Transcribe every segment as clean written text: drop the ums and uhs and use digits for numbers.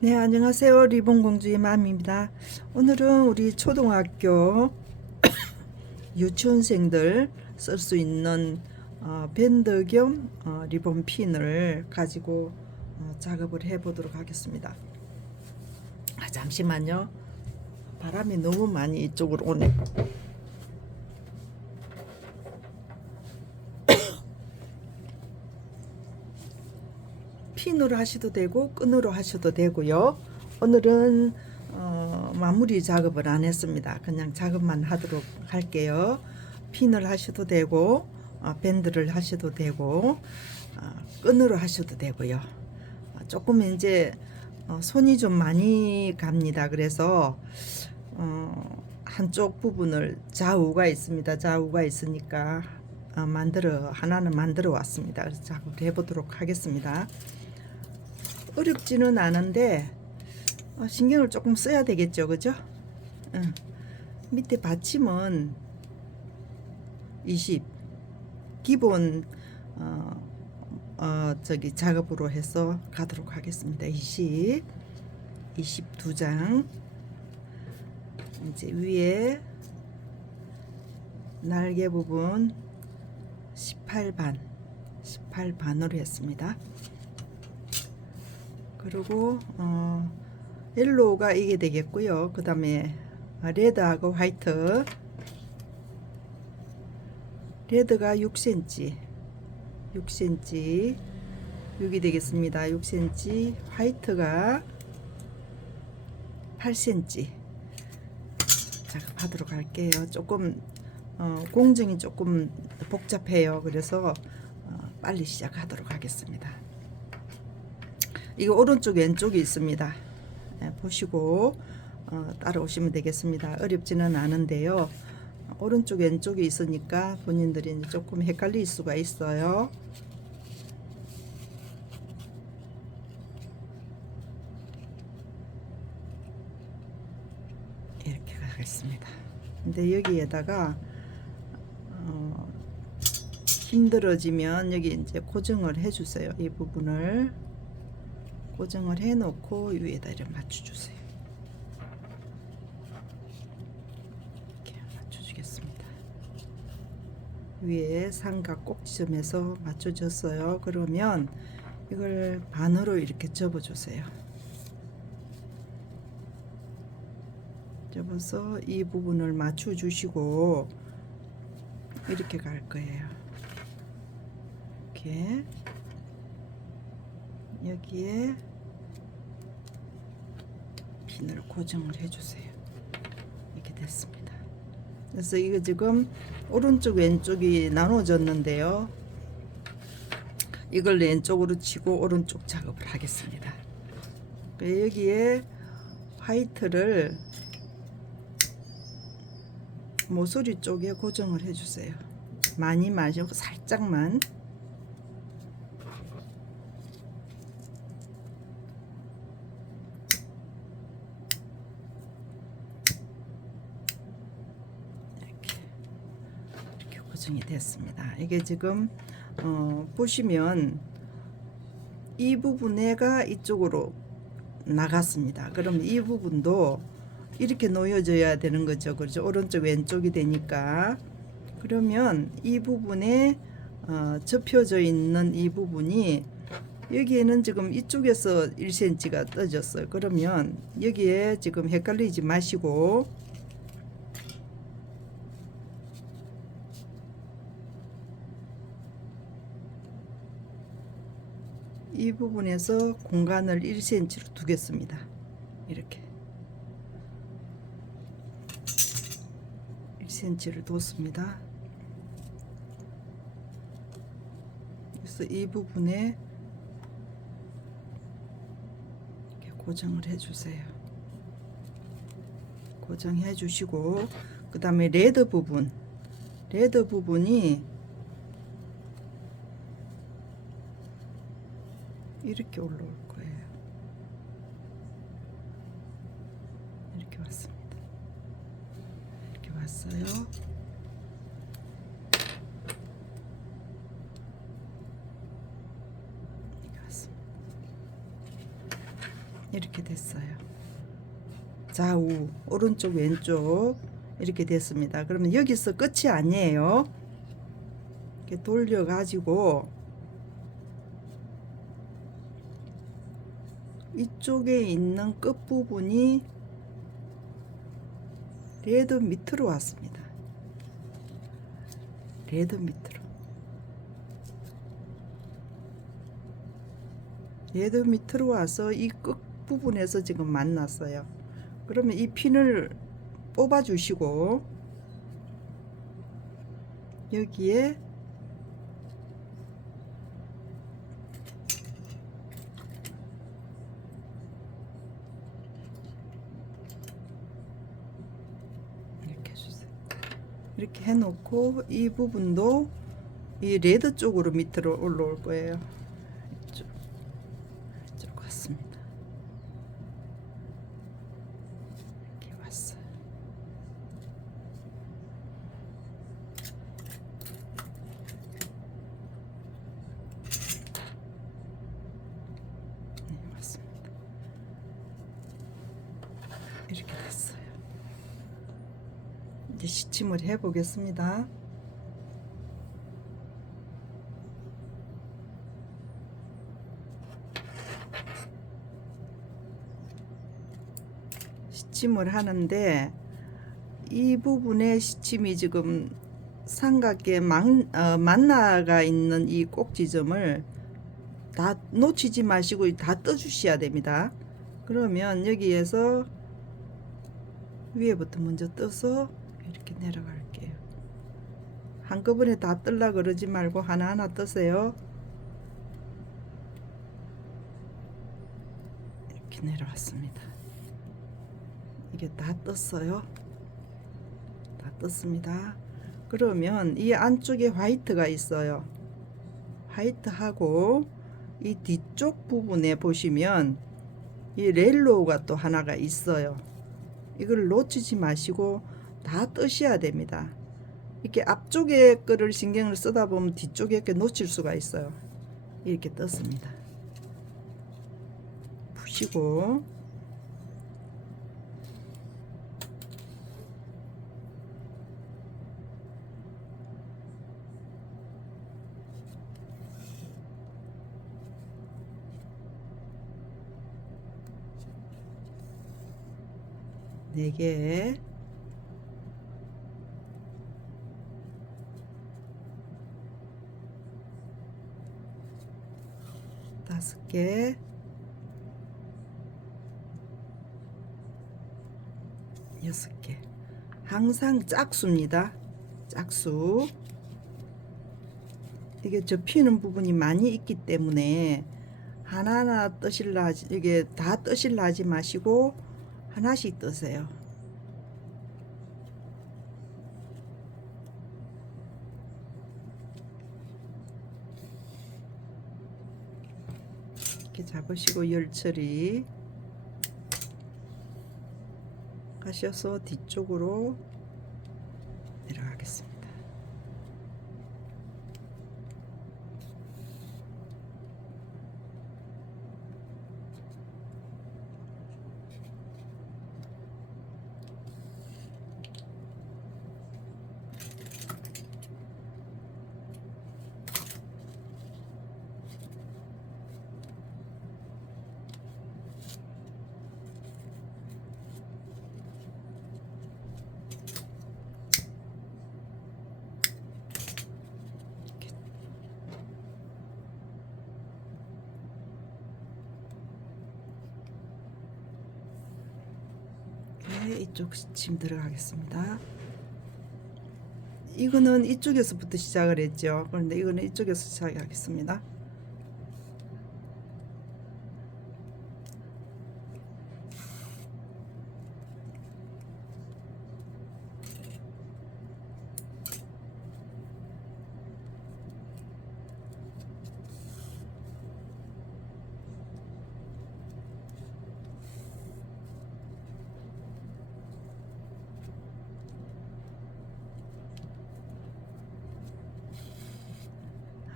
네, 안녕하세요. 리본공주의 맘입니다. 오늘은 우리 초등학교 유치원생들 쓸 수 있는 밴드 겸 리본 핀을 가지고 작업을 해 보도록 하겠습니다. 잠시만요. 바람이 너무 많이 이쪽으로 오네. 핀으로 하셔도 되고 끈으로 하셔도 되고요. 오늘은 마무리 작업을 안 했습니다. 그냥 작업만 하도록 할게요. 핀을 하셔도 되고 밴드를 하셔도 되고 끈으로 하셔도 되고요. 조금 이제 손이 좀 많이 갑니다. 그래서 한쪽 부분을 좌우가 있습니다. 좌우가 있으니까 하나는 만들어 왔습니다. 그래서 작업을 해보도록 하겠습니다. 어렵지는 않은데 신경을 조금 써야 되겠죠, 그죠? 밑에 받침은 20 기본 저기 작업으로 해서 가도록 하겠습니다. 22장. 이제 위에 날개 부분 18반으로 했습니다. 그리고 옐로우가 이게 되겠고요. 그 다음에 레드하고 화이트. 레드가 6cm 6이 되겠습니다. 6cm. 화이트가 8cm 작업하도록 할게요. 조금 공정이 조금 복잡해요. 그래서 빨리 시작하도록 하겠습니다. 이거 오른쪽 왼쪽이 있습니다. 보시고 따라오시면 되겠습니다. 어렵지는 않은데요. 오른쪽 왼쪽이 있으니까 본인들이 조금 헷갈릴 수가 있어요. 이렇게 가겠습니다. 근데 여기에다가 힘들어지면 여기 이제 고정을 해주세요. 이 부분을 고정을 해 놓고 위에다 이렇게 맞춰주세요. 이렇게 맞춰주겠습니다. 위에 삼각 꼭지점에서 맞춰줬어요. 그러면 이걸 반으로 이렇게 접어주세요. 접어서 이 부분을 맞춰주시고 이렇게 갈 거예요. 이렇게 여기에 핀을 고정을 해주세요. 이렇게 됐습니다. 그래서 이거 지금 오른쪽 왼쪽이 나눠졌는데요. 이걸 왼쪽으로 치고 오른쪽 작업을 하겠습니다. 여기에 화이트를 모서리 쪽에 고정을 해주세요. 많이 마시고 살짝만. 이렇게 고정이 됐습니다. 이게 지금 보시면 이 부분에가 이쪽으로 나갔습니다. 그럼 이 부분도 이렇게 놓여져야 되는 거죠. 그렇죠? 오른쪽 왼쪽이 되니까. 그러면 이 부분에 접혀져 있는 이 부분이 여기에는 지금 이쪽에서 1cm가 떠졌어요. 그러면 여기에 지금 헷갈리지 마시고 이 부분에서 공간을 1cm로 두겠습니다. 이렇게 1cm를 뒀습니다. 그래서 이 부분에 이렇게 고정을 해주세요. 고정해 주시고 그 다음에 레드 부분이 이렇게 올라올 거예요. 이렇게 왔습니다. 이렇게 왔어요. 이렇게 왔습니다. 이렇게 됐어요. 좌우 오른쪽 왼쪽 이렇게 됐습니다. 그러면 여기서 끝이 아니에요. 이렇게 돌려 가지고 이쪽에 있는 끝 부분이 레드 밑으로 왔습니다. 레드 밑으로. 레드 밑으로 와서 이 끝 부분에서 지금 만났어요. 그러면 이 핀을 뽑아 주시고 여기에 이렇게 해주세요. 이렇게 해놓고 이 부분도 이 레드 쪽으로 밑으로 올라올 거예요. 이쪽 같습니다. 이렇게 왔어요. 네, 맞습니다. 이렇게 됐어요. 이제 시침을 해 보겠습니다. 시침을 하는데 이 부분에 시침이 지금 삼각계 만나가 있는 이 꼭지점을 다 놓치지 마시고 다 떠주셔야 됩니다. 그러면 여기에서 위에부터 먼저 떠서 이렇게 내려갈게요. 한꺼번에 다 뜰라 그러지 말고 하나하나 뜨세요. 이렇게 내려왔습니다. 이게 다 떴어요. 다 떴습니다. 그러면 이 안쪽에 화이트가 있어요. 화이트하고 이 뒤쪽 부분에 보시면 이 렐로우가 또 하나가 있어요. 이걸 놓치지 마시고 다 뜨셔야 됩니다. 이렇게 앞쪽에 거를 신경을 쓰다 보면 뒤쪽에 이렇게 놓칠 수가 있어요. 이렇게 떴습니다. 푸시고 네 개, 다섯 개, 여섯 개. 항상 짝수입니다. 짝수. 이게 접히는 부분이 많이 있기 때문에 하나하나 뜨실라 하지, 이게 다 뜨실라 하지 마시고 하나씩 뜨세요. 이렇게 잡으시고 열 처리 가셔서 뒤쪽으로 내려가겠습니다. 이쪽 심 들어가겠습니다. 이거는 이쪽에서부터 시작을 했죠. 그런데 이거는 이쪽에서 시작하겠습니다.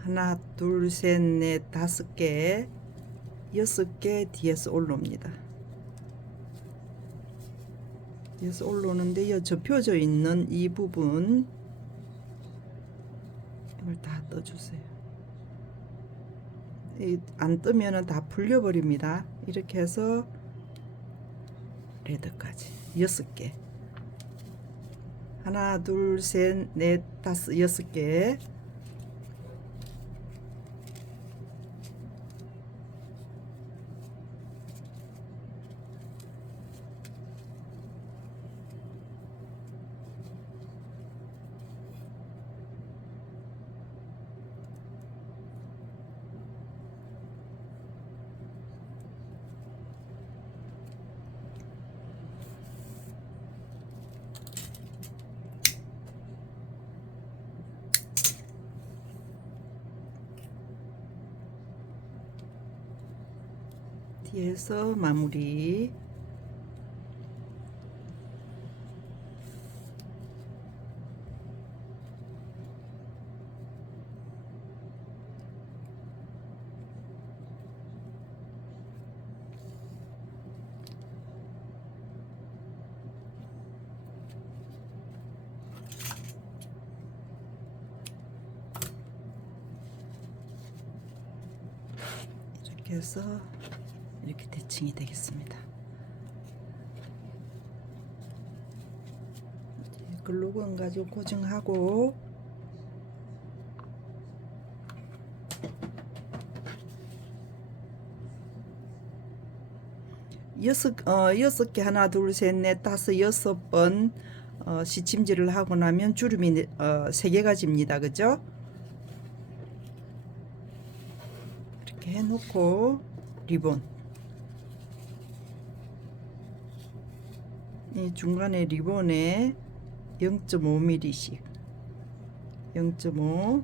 하나, 둘, 셋, 넷, 다섯 개, 여섯 개 뒤에서 올라옵니다. 뒤에서 올라오는데 이 접혀져 있는 이 부분 이걸 다 떠주세요. 안 뜨면은 다 풀려버립니다. 이렇게 해서 레드까지 6개. 하나, 둘, 셋, 넷, 다섯, 6개. 뒤에서 마무리. 이렇게 해서 이렇게 대칭이 되겠습니다. 글루건 가지고 고정하고 여섯 개 하나 둘 셋 넷 다섯 6번 시침질을 하고 나면 주름이 3개가 집니다. 그죠? 이렇게 해놓고 리본 이 중간에 리본에 0.5mm씩 0.5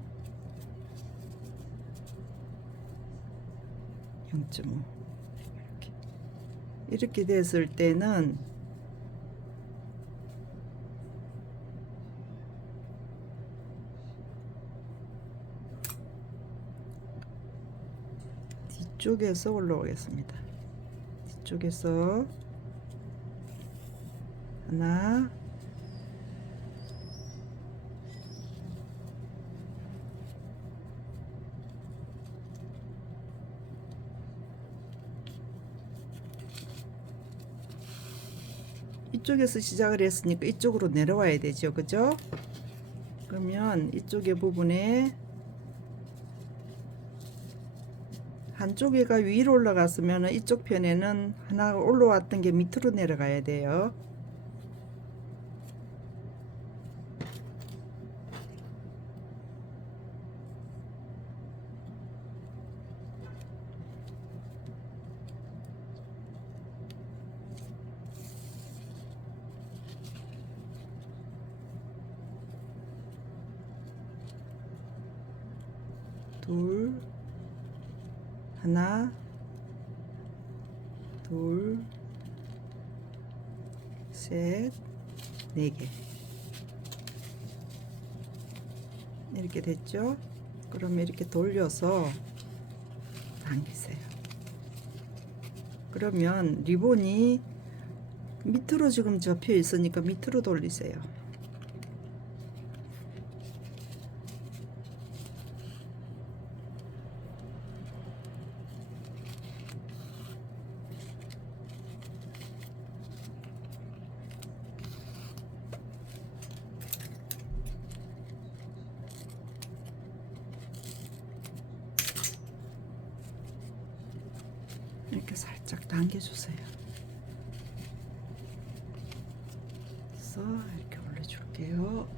이렇게 됐을 때는 뒤쪽에서 올라오겠습니다. 뒤쪽에서 하나 이쪽에서 시작을 했으니까 이쪽으로 내려와야 되죠. 그죠? 그러면 이쪽의 부분에 한쪽에가 위로 올라갔으면 이쪽 편에는 하나가 올라왔던 게 밑으로 내려가야 돼요. 둘, 하나, 둘, 셋, 4개. 이렇게 됐죠? 그러면 이렇게 돌려서 당기세요. 그러면 리본이 밑으로 지금 접혀 있으니까 밑으로 돌리세요. 이렇게 살짝 당겨주세요. 그래서 이렇게 올려줄게요.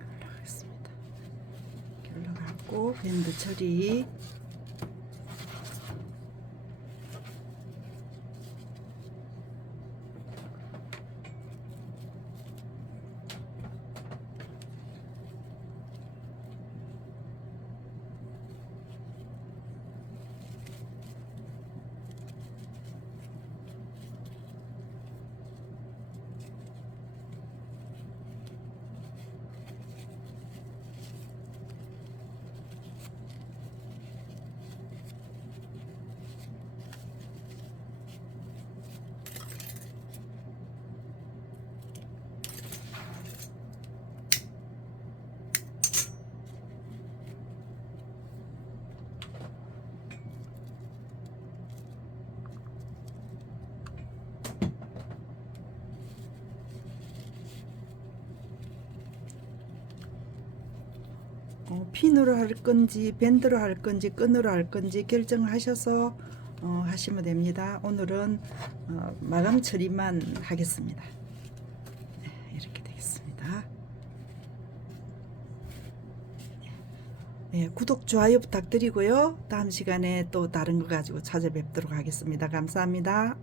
올라가겠습니다. 이렇게 올라가고 밴드 처리. 핀으로 할 건지 밴드로 할 건지 끈으로 할 건지 결정하셔서 하시면 됩니다. 오늘은 마감 처리만 하겠습니다. 네, 이렇게 되겠습니다. 네, 구독 좋아요 부탁드리고요. 다음 시간에 또 다른 거 가지고 찾아뵙도록 하겠습니다. 감사합니다.